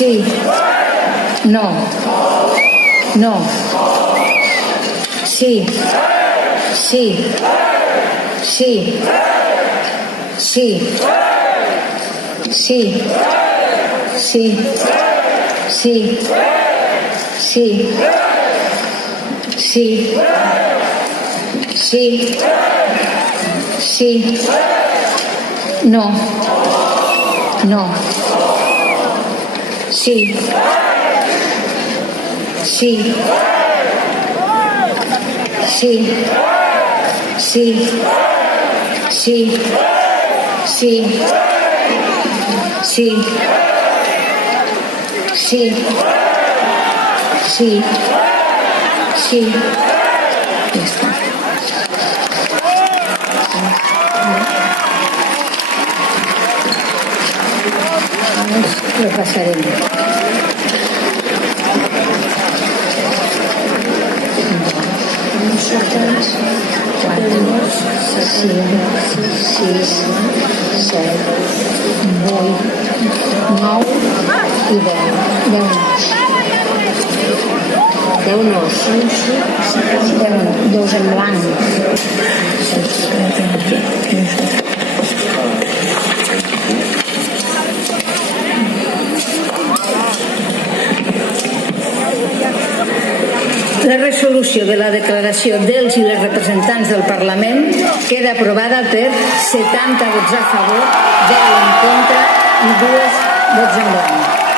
Sí. No. No. Sí. Sí. Sí. Sí. Sí. Sí. Sí. Sí. Sí. Sí. Sí. No. No. Sí. Sí. Sí. Sí. Sí. Sí. Sí. Sí. Sí. Sí. Ya está. Lo pasaremos. Nosaltres, 4, 5, 6, 7, 8, 9 i 10. 10 nos. 10 nos. 2 en blanc. La resolució de la declaració dels i les representants del Parlament queda aprovada per 70 vots a favor, 10 en contra i 2 vots en blanc.